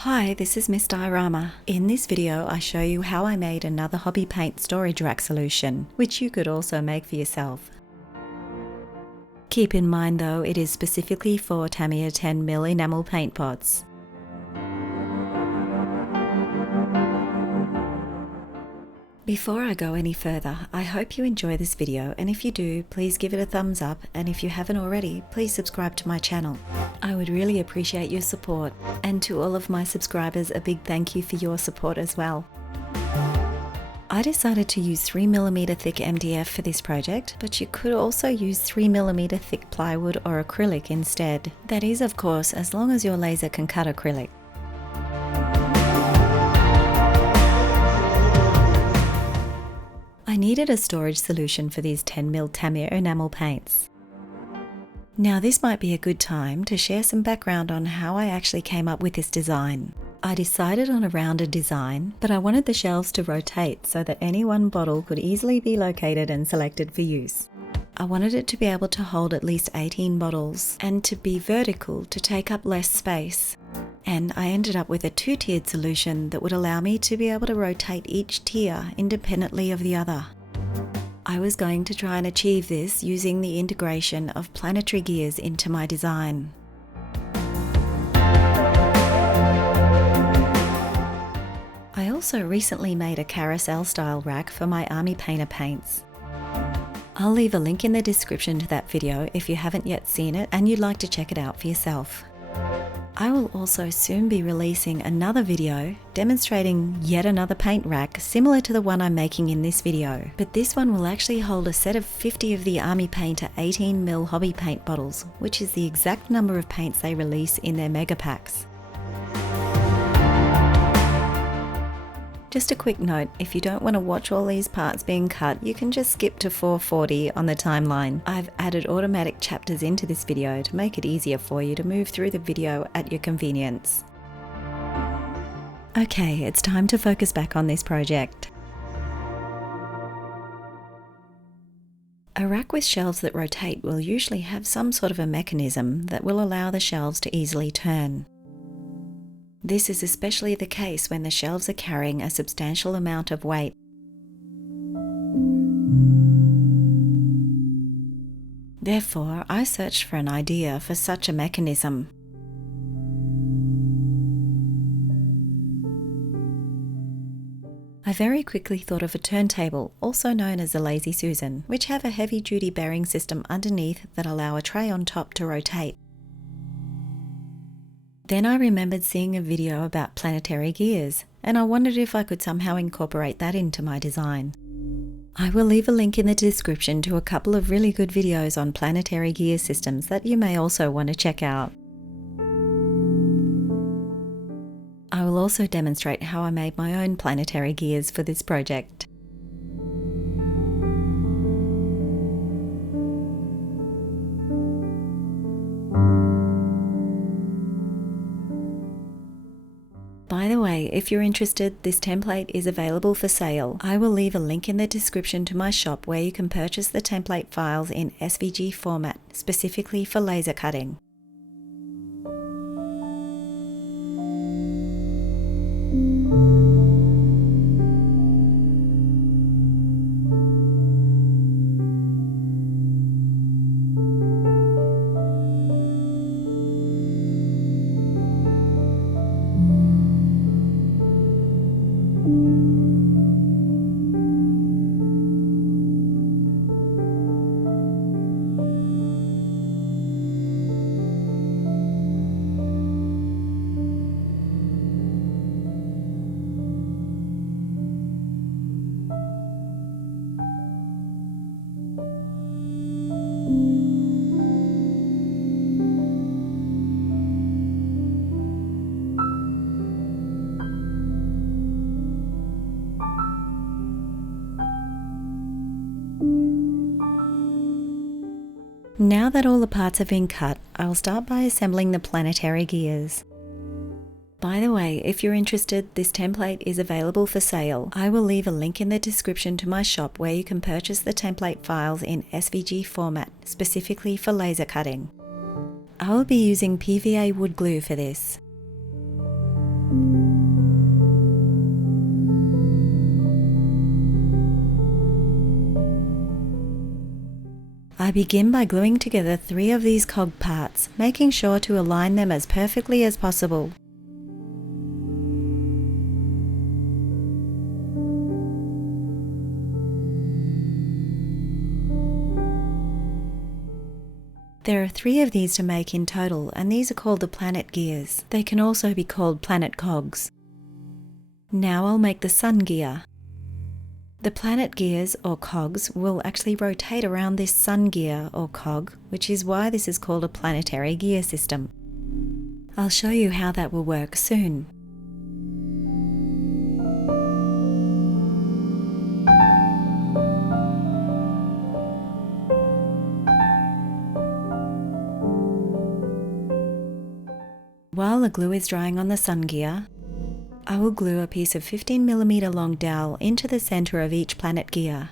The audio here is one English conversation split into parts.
Hi, this is Miss Diorama. In this video, I show you how I made another hobby paint storage rack solution, which you could also make for yourself. Keep in mind though, it is specifically for Tamiya 10mm enamel paint pots. Before I go any further, I hope you enjoy this video, and if you do, please give it a thumbs up, and if you haven't already, please subscribe to my channel. I would really appreciate your support, and to all of my subscribers, a big thank you for your support as well. I decided to use 3mm thick MDF for this project, but you could also use 3mm thick plywood or acrylic instead. That is, of course, as long as your laser can cut acrylic. I needed a storage solution for these 10mm Tamiya enamel paints. Now this might be a good time to share some background on how I actually came up with this design. I decided on a rounded design, but I wanted the shelves to rotate so that any one bottle could easily be located and selected for use. I wanted it to be able to hold at least 18 bottles and to be vertical to take up less space. And I ended up with a two-tiered solution that would allow me to be able to rotate each tier independently of the other. I was going to try and achieve this using the integration of Planetary gears into my design. I also recently made a carousel style rack for my army painter paints. I'll leave a link in the description to that video if you haven't yet seen it and you'd like to check it out for yourself. I will also soon be releasing another video demonstrating yet another paint rack similar to the one I'm making in this video, but this one will actually hold a set of 50 of the Army Painter 18mm hobby paint bottles, which is the exact number of paints they release in their mega packs. Just a quick note, if you don't want to watch all these parts being cut, you can just skip to 4:40 on the timeline. I've added automatic chapters into this video to make it easier for you to move through the video at your convenience. Okay, it's time to focus back on this project. A rack with shelves that rotate will usually have some sort of a mechanism that will allow the shelves to easily turn. This is especially the case when the shelves are carrying a substantial amount of weight. Therefore, I searched for an idea for such a mechanism. I very quickly thought of a turntable, also known as a Lazy Susan, which have a heavy-duty bearing system underneath that allow a tray on top to rotate. Then I remembered seeing a video about planetary gears, and I wondered if I could somehow incorporate that into my design. I will leave a link in the description to a couple of really good videos on planetary gear systems that you may also want to check out. I will also demonstrate how I made my own planetary gears for this project. By the way, if you're interested, this template is available for sale. I will leave a link in the description to my shop where you can purchase the template files in SVG format, specifically for laser cutting. Now that all the parts have been cut, I will start by assembling the planetary gears. By the way, if you're interested, this template is available for sale. I will leave a link in the description to my shop where you can purchase the template files in SVG format, specifically for laser cutting. I will be using PVA wood glue for this. I begin by gluing together 3 of these cog parts, making sure to align them as perfectly as possible. There are 3 of these to make in total, and these are called the planet gears. They can also be called planet cogs. Now I'll make the sun gear. The planet gears, or cogs, will actually rotate around this sun gear, or cog, which is why this is called a planetary gear system. I'll show you how that will work soon. While the glue is drying on the sun gear, I will glue a piece of 15mm long dowel into the centre of each planet gear.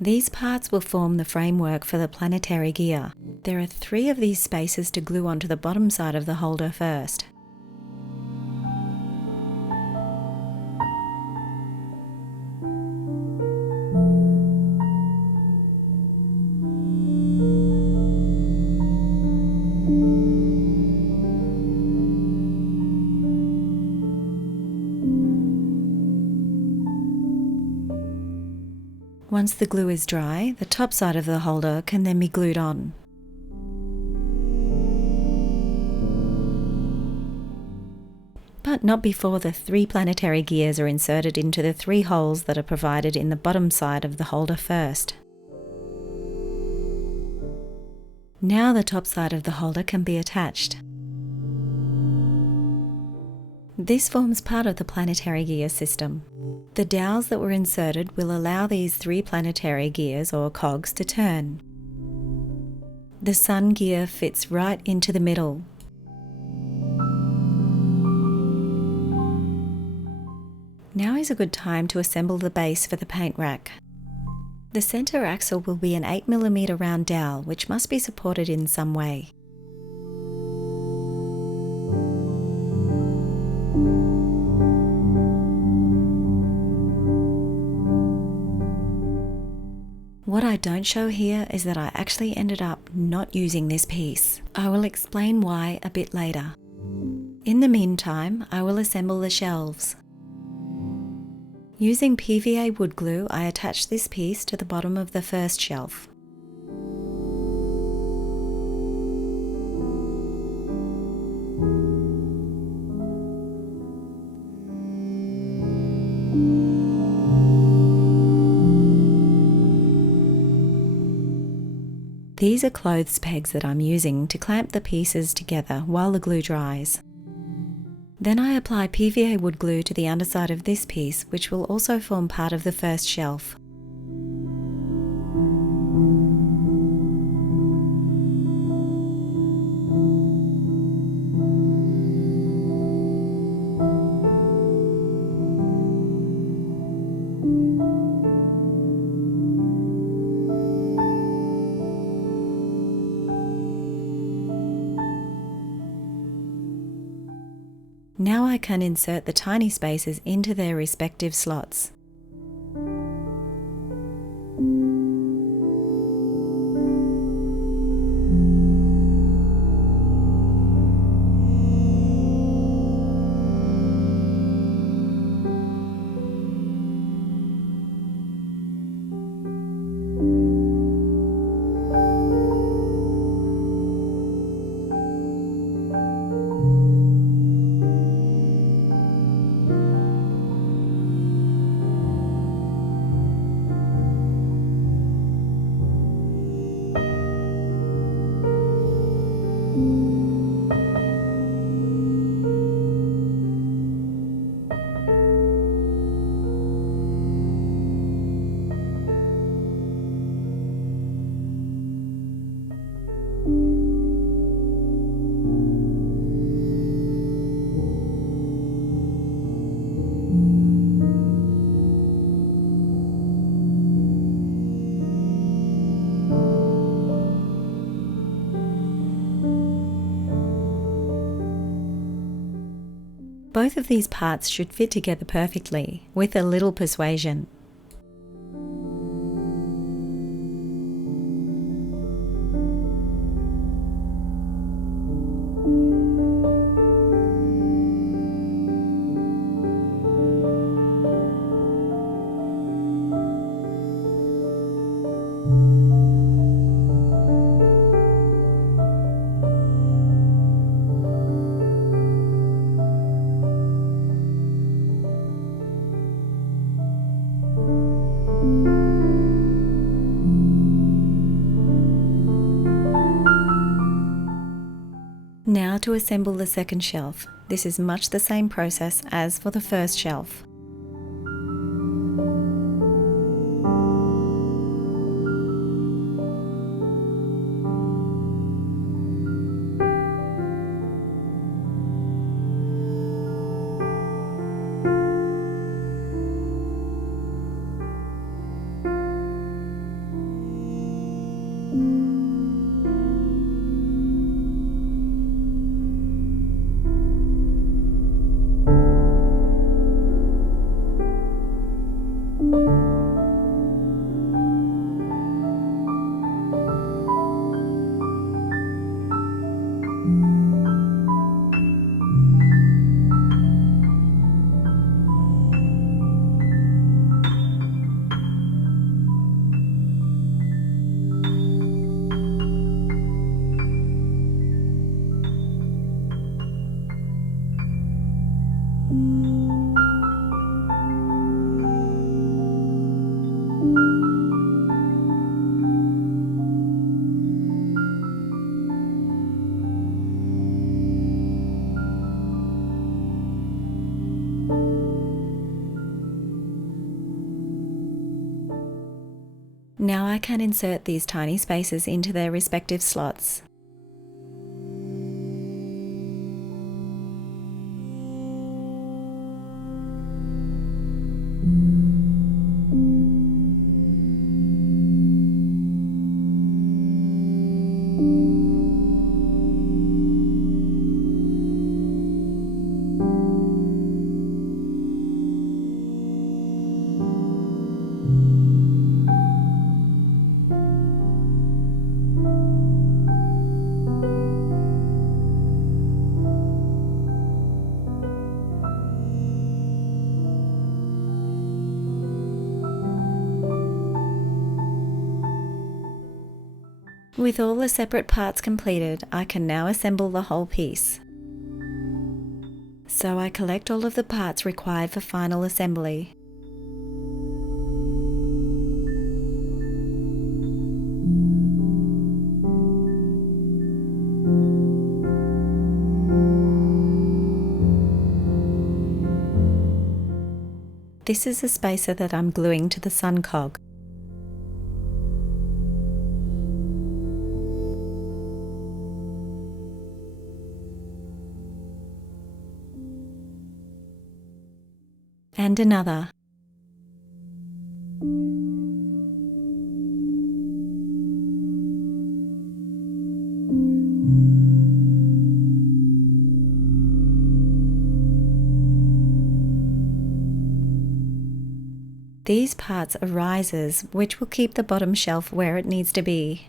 These parts will form the framework for the planetary gear. There are 3 of these spaces to glue onto the bottom side of the holder first. Once the glue is dry, the top side of the holder can then be glued on. But not before the 3 planetary gears are inserted into the 3 holes that are provided in the bottom side of the holder first. Now the top side of the holder can be attached. This forms part of the planetary gear system. The dowels that were inserted will allow these 3 planetary gears, or cogs, to turn. The sun gear fits right into the middle. Now is a good time to assemble the base for the paint rack. The centre axle will be an 8mm round dowel, which must be supported in some way. What I don't show here is that I actually ended up not using this piece. I will explain why a bit later. In the meantime, I will assemble the shelves. Using PVA wood glue, I attached this piece to the bottom of the first shelf. These are clothes pegs that I'm using to clamp the pieces together while the glue dries. Then I apply PVA wood glue to the underside of this piece, which will also form part of the first shelf. Now I can insert the tiny spaces into their respective slots. Both of these parts should fit together perfectly, with a little persuasion. Now to assemble the second shelf. This is much the same process as for the first shelf. Now I can insert these tiny spaces into their respective slots. With all the separate parts completed, I can now assemble the whole piece. So I collect all of the parts required for final assembly. This is the spacer that I'm gluing to the sun cog. And another. These parts are risers, which will keep the bottom shelf where it needs to be.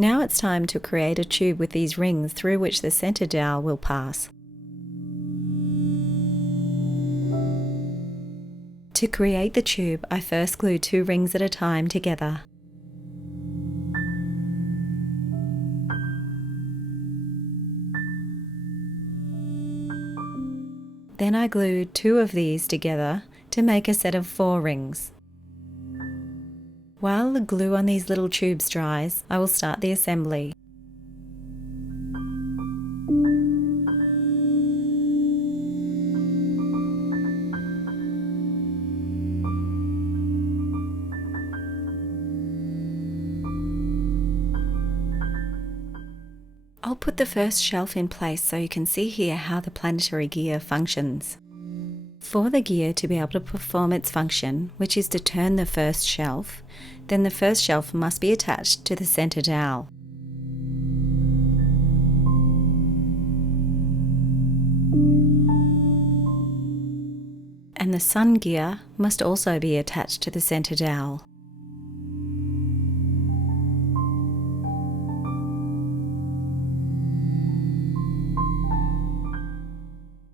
Now it's time to create a tube with these rings through which the center dowel will pass. To create the tube, I first glue 2 rings at a time together. Then I glue 2 of these together to make a set of 4 rings. While the glue on these little tubes dries, I will start the assembly. I'll put the first shelf in place so you can see here how the planetary gear functions. For the gear to be able to perform its function, which is to turn the first shelf, then the first shelf must be attached to the center dowel. And the sun gear must also be attached to the center dowel.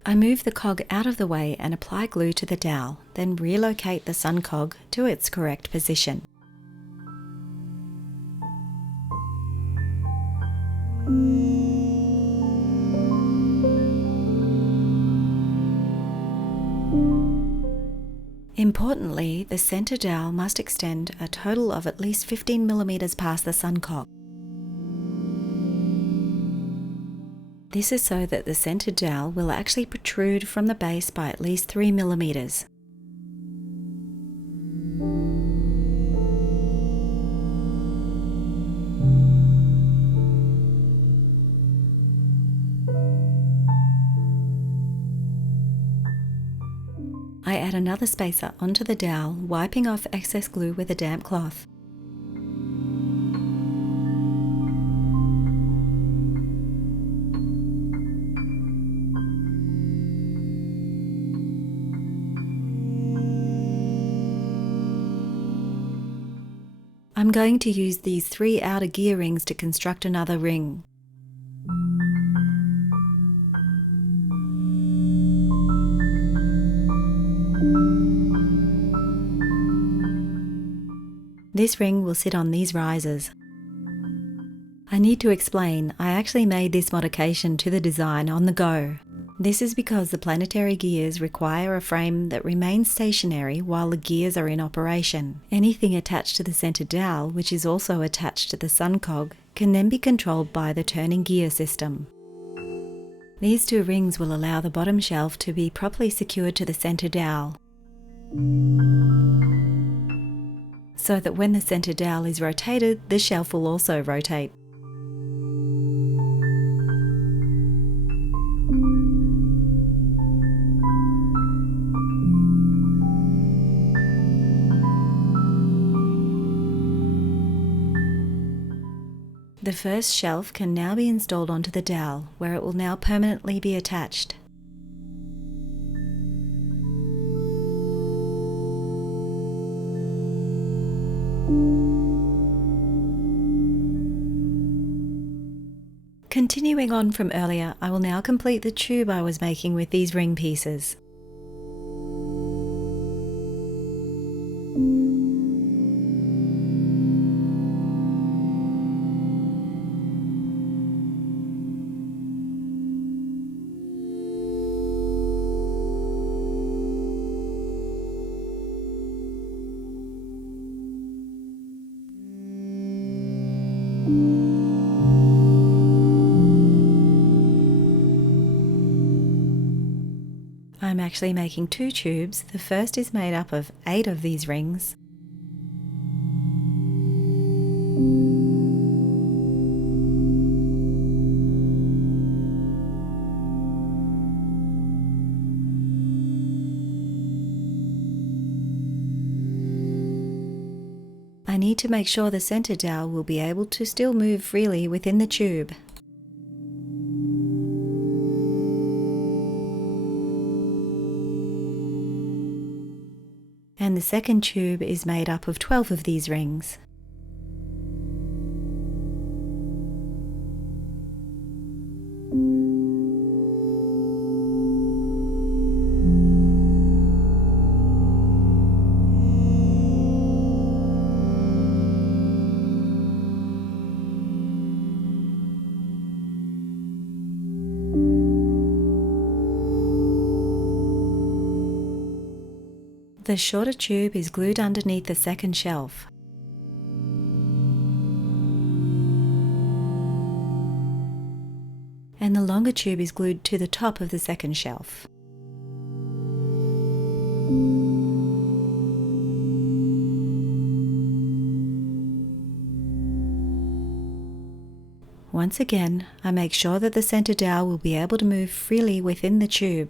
I move the cog out of the way and apply glue to the dowel, then relocate the sun cog to its correct position. Importantly, the center dowel must extend a total of at least 15 millimeters past the sun cog. This is so that the center dowel will actually protrude from the base by at least 3 millimeters. I add another spacer onto the dowel, wiping off excess glue with a damp cloth. I'm going to use these 3 outer gear rings to construct another ring. This ring will sit on these risers. I need to explain, I actually made this modification to the design on the go. This is because the planetary gears require a frame that remains stationary while the gears are in operation. Anything attached to the center dowel, which is also attached to the sun cog, can then be controlled by the turning gear system. These 2 rings will allow the bottom shelf to be properly secured to the center dowel, so that when the center dowel is rotated, the shelf will also rotate. The first shelf can now be installed onto the dowel, where it will now permanently be attached. Continuing on from earlier, I will now complete the tube I was making with these ring pieces. I'm actually making 2 tubes. The first is made up of 8 of these rings. I need to make sure the center dowel will be able to still move freely within the tube. And the second tube is made up of 12 of these rings. The shorter tube is glued underneath the second shelf. And the longer tube is glued to the top of the second shelf. Once again, I make sure that the center dowel will be able to move freely within the tube.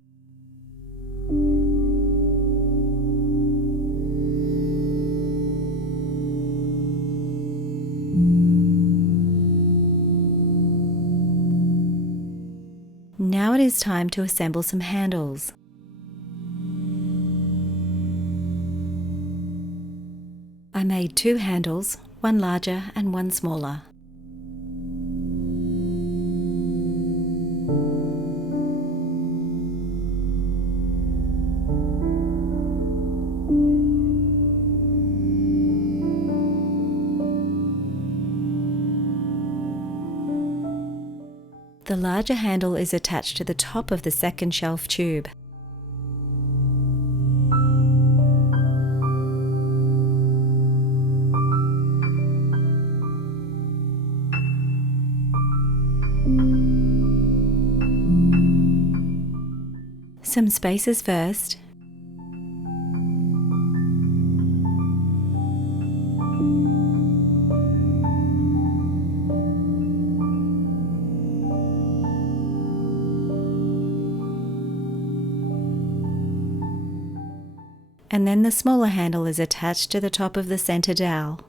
Now it is time to assemble some handles. I made 2 handles, one larger and one smaller. The larger handle is attached to the top of the second shelf tube. Some spaces first. And then the smaller handle is attached to the top of the center dowel.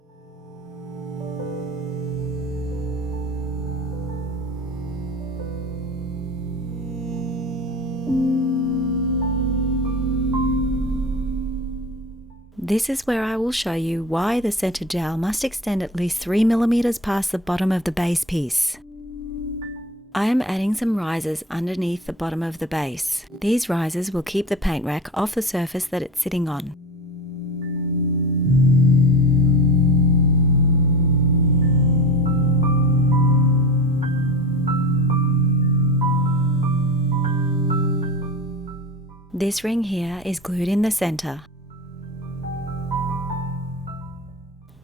This is where I will show you why the center dowel must extend at least 3 mm past the bottom of the base piece. I am adding some risers underneath the bottom of the base. These risers will keep the paint rack off the surface that it's sitting on. This ring here is glued in the center.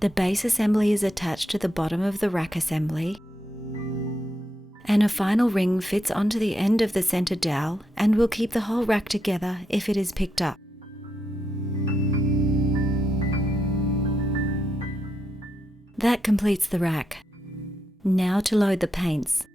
The base assembly is attached to the bottom of the rack assembly, and a final ring fits onto the end of the center dowel and will keep the whole rack together if it is picked up. That completes the rack. Now to load the paints.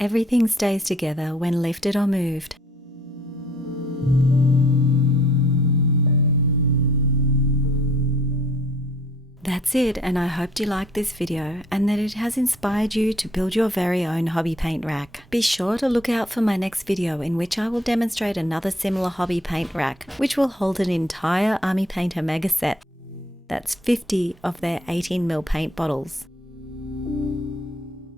Everything stays together when lifted or moved. That's it, and I hope you liked this video and that it has inspired you to build your very own hobby paint rack. Be sure to look out for my next video in which I will demonstrate another similar hobby paint rack, which will hold an entire Army Painter mega set. That's 50 of their 18mm paint bottles.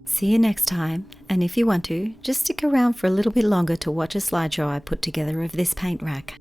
See you next time, and if you want to, just stick around for a little bit longer to watch a slideshow I put together of this paint rack.